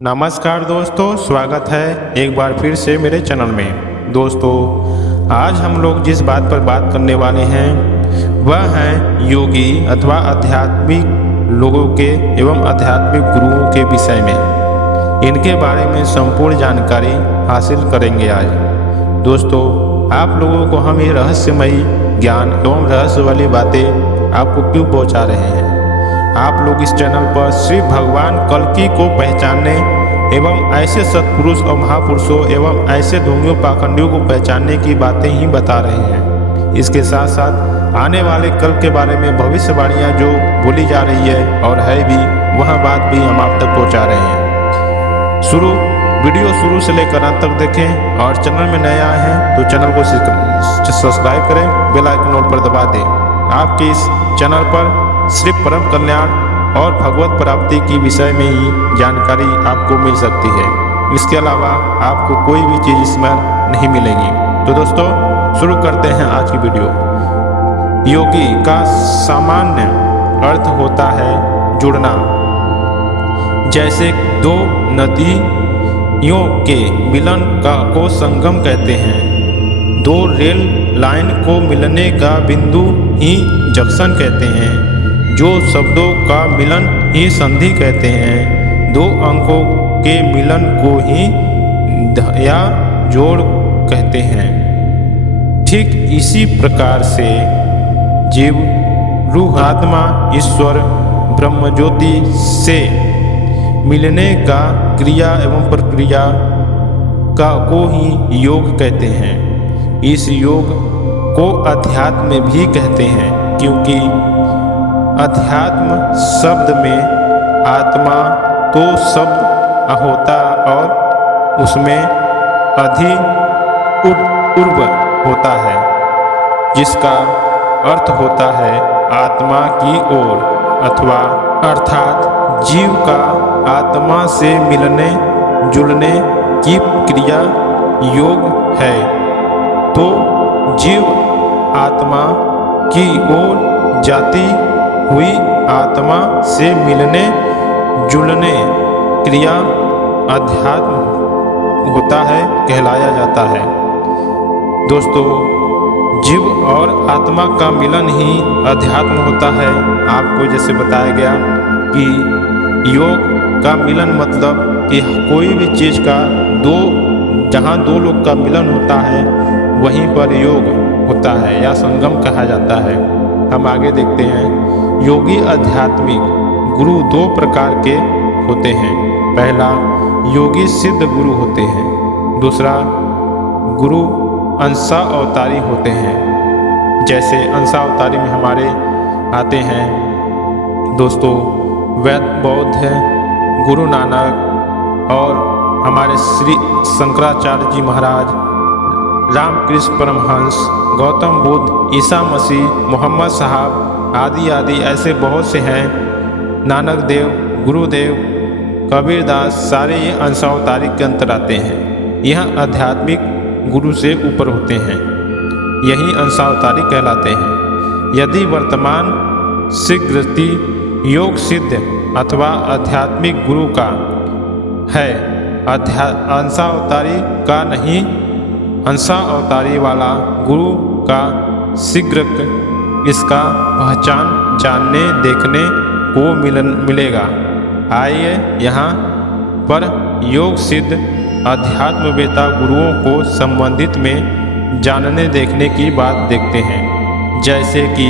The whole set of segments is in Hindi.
नमस्कार दोस्तों, स्वागत है एक बार फिर से मेरे चैनल में। दोस्तों, आज हम लोग जिस बात पर बात करने वाले हैं वह है योगी अथवा आध्यात्मिक लोगों के एवं आध्यात्मिक गुरुओं के विषय में। इनके बारे में संपूर्ण जानकारी हासिल करेंगे आज। दोस्तों, आप लोगों को हम ये रहस्यमयी ज्ञान एवं रहस्य वाली बातें आपको क्यों पहुँचा रहे हैं? आप लोग इस चैनल पर श्री भगवान कल्कि को पहचानने एवं ऐसे सत्पुरुष और महापुरुषों एवं ऐसे ढोंगियों पाखंडियों को पहचानने की बातें ही बता रहे हैं। इसके साथ साथ आने वाले कल के बारे में भविष्यवाणियां जो बोली जा रही है और है भी, वह बात भी हम आप तक पहुंचा रहे हैं। वीडियो शुरू से लेकर अंत तक देखें और चैनल में नए आए हैं तो चैनल को सब्सक्राइब करें, बेल आइकन ऑल पर दबा दें। आपके इस चैनल पर सिर्फ परम कल्याण और भगवत प्राप्ति की विषय में ही जानकारी आपको मिल सकती है। इसके अलावा आपको कोई भी चीज़ इसमें नहीं मिलेगी। तो दोस्तों, शुरू करते हैं आज की वीडियो। योगी का सामान्य अर्थ होता है जुड़ना। जैसे दो नदियों के मिलन को संगम कहते हैं, दो रेल लाइन को मिलने का बिंदु ही जंक्शन कहते हैं, जो शब्दों का मिलन ही संधि कहते हैं, दो अंकों के मिलन को ही या जोड़ कहते हैं। ठीक इसी प्रकार से जीव, रूह, आत्मा, ईश्वर, ब्रह्मज्योति से मिलने का क्रिया एवं प्रक्रिया को ही योग कहते हैं। इस योग को अध्यात्म भी कहते हैं, क्योंकि अध्यात्म शब्द में आत्मा तो शब्द होता और उसमें ऊर्व होता है, जिसका अर्थ होता है आत्मा की ओर, अथवा अर्थात जीव का आत्मा से मिलने जुड़ने की क्रिया योग है। तो जीव आत्मा की ओर जाती हुई आत्मा से मिलने जुड़ने क्रिया अध्यात्म होता है, कहलाया जाता है। दोस्तों, जीव और आत्मा का मिलन ही अध्यात्म होता है। आपको जैसे बताया गया कि योग का मिलन मतलब कि कोई भी चीज़ का जहाँ दो लोग का मिलन होता है वहीं पर योग होता है या संगम कहा जाता है। हम आगे देखते हैं। योगी आध्यात्मिक गुरु दो प्रकार के होते हैं। पहला, योगी सिद्ध गुरु होते हैं। दूसरा, गुरु अंशा अवतारी होते हैं। जैसे अंशा अवतारी में हमारे आते हैं दोस्तों वैद बौद्ध है, गुरु नानक और हमारे श्री शंकराचार्य जी महाराज, रामकृष्ण परमहंस, गौतम बुद्ध, ईसा मसीह, मोहम्मद साहब आदि आदि ऐसे बहुत से हैं। नानक देव, गुरुदेव, कबीरदास, सारे ये अंशावतारी के अंतर आते हैं। यह आध्यात्मिक गुरु से ऊपर होते हैं, यही अंशावतारी कहलाते हैं। यदि वर्तमान शीघ्रति योग सिद्ध अथवा आध्यात्मिक गुरु का है, अंशावतारी का नहीं, अंशा अवतारी वाला गुरु का शीघ्र इसका पहचान जानने देखने को मिलेगा। आइए यहाँ पर योग सिद्ध अध्यात्मवेता गुरुओं को संबंधित में जानने देखने की बात देखते हैं। जैसे कि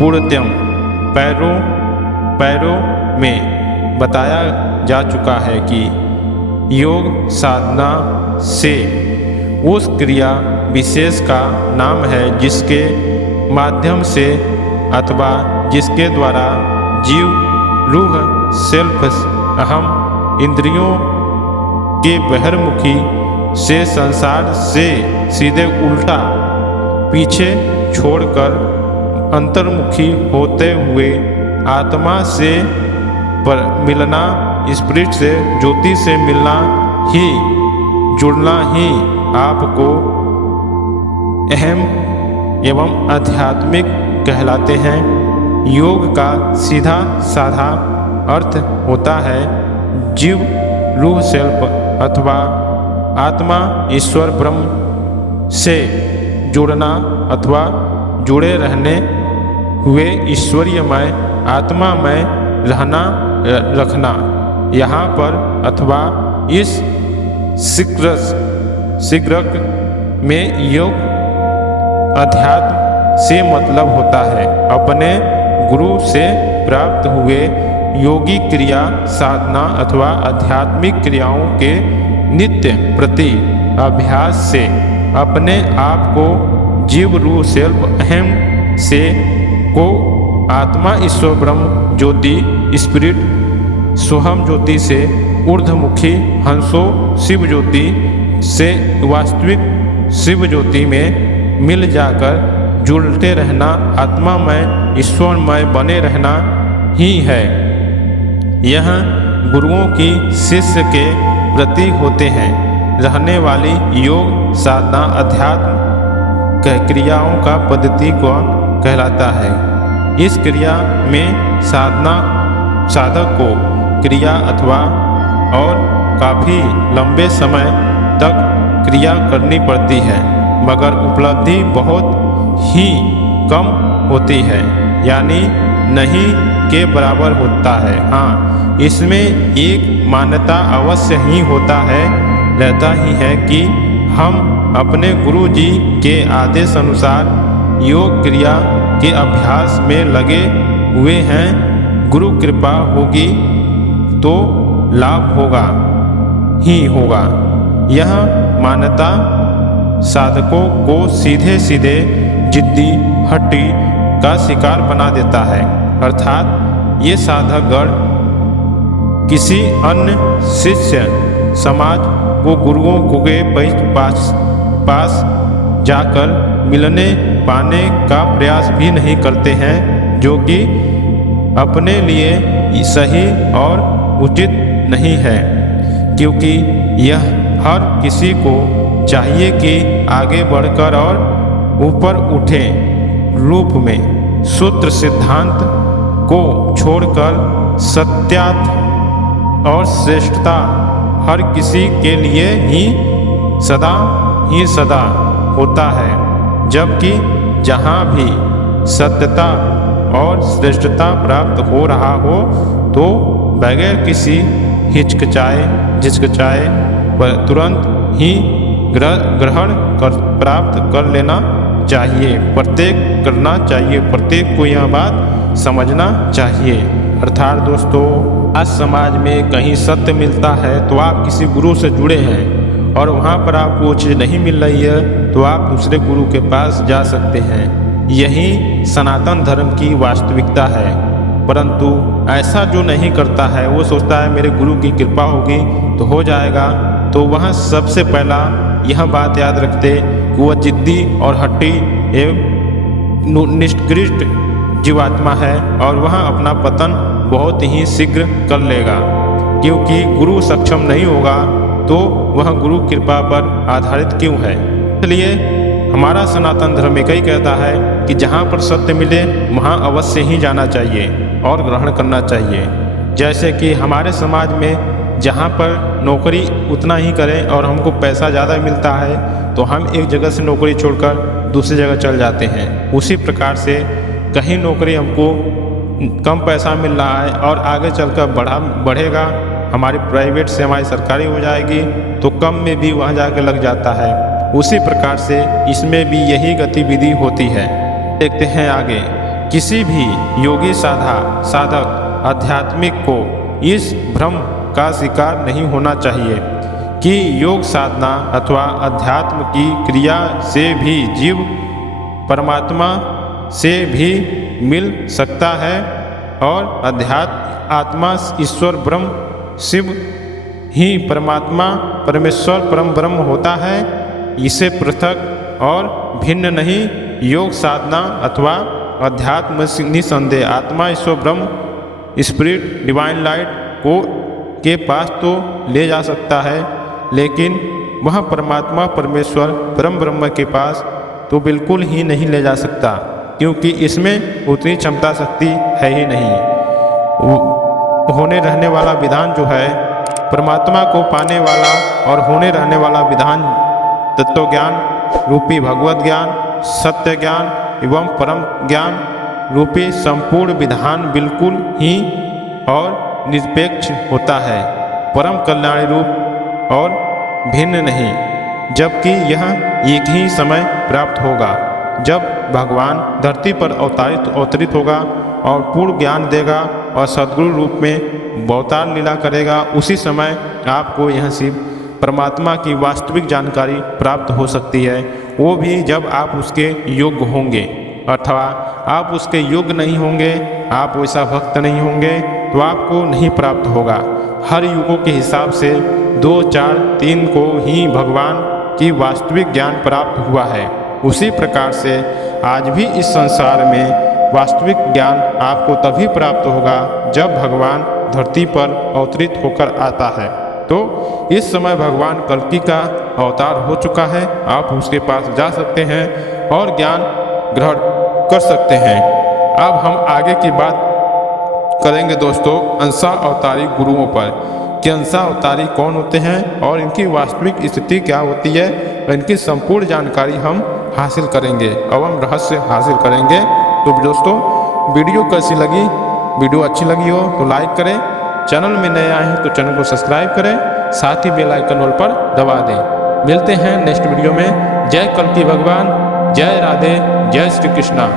पूर्णतम पैरों में बताया जा चुका है कि योग साधना से उस क्रिया विशेष का नाम है जिसके माध्यम से अथवा जिसके द्वारा जीव, रूह, सेल्फ, अहम, इंद्रियों के बहिर्मुखी से संसार से सीधे उल्टा पीछे छोड़कर अंतर्मुखी होते हुए आत्मा से पर मिलना, स्पिरिट से, ज्योति से मिलना ही, जुड़ना ही आपको अहम एवं आध्यात्मिक कहलाते हैं। योग का सीधा साधा अर्थ होता है जीव रूह सेल्फ अथवा आत्मा ईश्वर ब्रह्म से जुड़ना अथवा जुड़े रहने हुए ईश्वरीयमय आत्मामय रहना रखना यहाँ पर अथवा इस शीघ्रक में योग अध्यात्म से मतलब होता है अपने गुरु से प्राप्त हुए योगी क्रिया साधना अथवा आध्यात्मिक क्रियाओं के नित्य प्रति अभ्यास से अपने आप को जीव रूह सेल्फ अहम से को आत्मा ईश्वर ब्रह्म ज्योति स्पिरिट सोहम ज्योति से ऊर्ध्वमुखी हंसो शिव ज्योति से वास्तविक शिव ज्योति में मिल जाकर जुड़ते रहना आत्मामय ईश्वरमय बने रहना ही है। यह गुरुओं की शिष्य के प्रति होते हैं रहने वाली योग साधना अध्यात्म क्रियाओं का पद्धति को कहलाता है। इस क्रिया में साधक को क्रिया अथवा और काफ़ी लंबे समय तक क्रिया करनी पड़ती है मगर उपलब्धि बहुत ही कम होती है यानी नहीं के बराबर होता है। हाँ, इसमें एक मान्यता अवश्य ही रहता ही है कि हम अपने गुरु जी के आदेश अनुसार योग क्रिया के अभ्यास में लगे हुए हैं। गुरु कृपा होगी तो लाभ होगा। यह मान्यता साधकों को सीधे जिद्दी हट्टी का शिकार बना देता है अर्थात ये साधकगण किसी अन्य शिष्य समाज को गुरुओं के पास जाकर मिलने पाने का प्रयास भी नहीं करते हैं जो कि अपने लिए सही और उचित नहीं है क्योंकि यह हर किसी को चाहिए कि आगे बढ़कर और ऊपर उठे रूप में सूत्र सिद्धांत को छोड़कर सत्यार्थ और श्रेष्ठता हर किसी के लिए ही सदा होता है जबकि जहाँ भी सत्यता और श्रेष्ठता प्राप्त हो रहा हो तो बगैर किसी हिचकिचाए पर तुरंत ही ग्रहण प्राप्त कर लेना चाहिए। प्रत्येक को यह बात समझना चाहिए। अर्थात दोस्तों, आज समाज में कहीं सत्य मिलता है तो आप किसी गुरु से जुड़े हैं और वहाँ पर आपको वो चीज़ नहीं मिल रही है तो आप दूसरे गुरु के पास जा सकते हैं। यही सनातन धर्म की वास्तविकता है। परंतु ऐसा जो नहीं करता है वो सोचता है मेरे गुरु की कृपा होगी तो हो जाएगा, तो वह सबसे पहला यह बात याद रखते कि वह जिद्दी और हट्टी एवं निष्कृष्ट जीवात्मा है और वह अपना पतन बहुत ही शीघ्र कर लेगा क्योंकि गुरु सक्षम नहीं होगा तो वह गुरु कृपा पर आधारित क्यों है। इसलिए हमारा सनातन धर्म एक ही कहता है कि जहाँ पर सत्य मिले वहाँ अवश्य ही जाना चाहिए और ग्रहण करना चाहिए। जैसे कि हमारे समाज में जहाँ पर नौकरी उतना ही करें और हमको पैसा ज़्यादा मिलता है तो हम एक जगह से नौकरी छोड़कर दूसरी जगह चल जाते हैं। उसी प्रकार से कहीं नौकरी हमको कम पैसा मिल रहा है और आगे चलकर बढ़ेगा, हमारी प्राइवेट से हमारी सरकारी हो जाएगी तो कम में भी वहाँ जाकर लग जाता है। उसी प्रकार से इसमें भी यही गतिविधि होती है। देखते हैं आगे। किसी भी योगी साधक आध्यात्मिक को इस भ्रम का शिकार नहीं होना चाहिए कि योग साधना अथवा अध्यात्म की क्रिया से भी जीव परमात्मा से भी मिल सकता है और आत्मा ईश्वर ब्रह्म शिव ही परमात्मा परमेश्वर परम ब्रह्म होता है। इसे पृथक और भिन्न नहीं योग साधना अथवा अध्यात्म निसंदेह आत्मा ईश्वर ब्रह्म स्पिरिट डिवाइन लाइट को के पास तो ले जा सकता है लेकिन वह परमात्मा परमेश्वर परम ब्रह्म के पास तो बिल्कुल ही नहीं ले जा सकता क्योंकि इसमें उतनी क्षमता शक्ति है ही नहीं। होने रहने वाला विधान जो है परमात्मा को पाने वाला और होने रहने वाला विधान तत्व ज्ञान रूपी भगवत ज्ञान, सत्य ज्ञान एवं परम ज्ञान रूपी संपूर्ण विधान बिल्कुल ही और निरपेक्ष होता है, परम कल्याणी रूप और भिन्न नहीं। जबकि यह एक ही समय प्राप्त होगा जब भगवान धरती पर अवतरित होगा और पूर्ण ज्ञान देगा और सद्गुरु रूप में अवतार लीला करेगा। उसी समय आपको यह सिर्फ परमात्मा की वास्तविक जानकारी प्राप्त हो सकती है, वो भी जब आप उसके योग्य होंगे। अथवा आप उसके योग्य नहीं होंगे, आप वैसा भक्त नहीं होंगे तो आपको नहीं प्राप्त होगा। हर युगों के हिसाब से 2, 4, 3 को ही भगवान की वास्तविक ज्ञान प्राप्त हुआ है। उसी प्रकार से आज भी इस संसार में वास्तविक ज्ञान आपको तभी प्राप्त होगा जब भगवान धरती पर अवतरित होकर आता है। तो इस समय भगवान कल्कि का अवतार हो चुका है, आप उसके पास जा सकते हैं और ज्ञान ग्रहण कर सकते हैं। अब हम आगे की बात करेंगे दोस्तों अंशा अवतारी गुरुओं पर कि अंशा अवतारी कौन होते हैं और इनकी वास्तविक स्थिति क्या होती है। इनकी संपूर्ण जानकारी हम हासिल करेंगे एवं रहस्य हासिल करेंगे। तो दोस्तों वीडियो कैसी लगी, वीडियो अच्छी लगी हो तो लाइक करें, चैनल में नए आए हैं तो चैनल को सब्सक्राइब करें, साथ ही बेल आइकन ऑल पर दबा दें। मिलते हैं नेक्स्ट वीडियो में। जय कल्कि भगवान, जय राधे, जय श्री कृष्णा।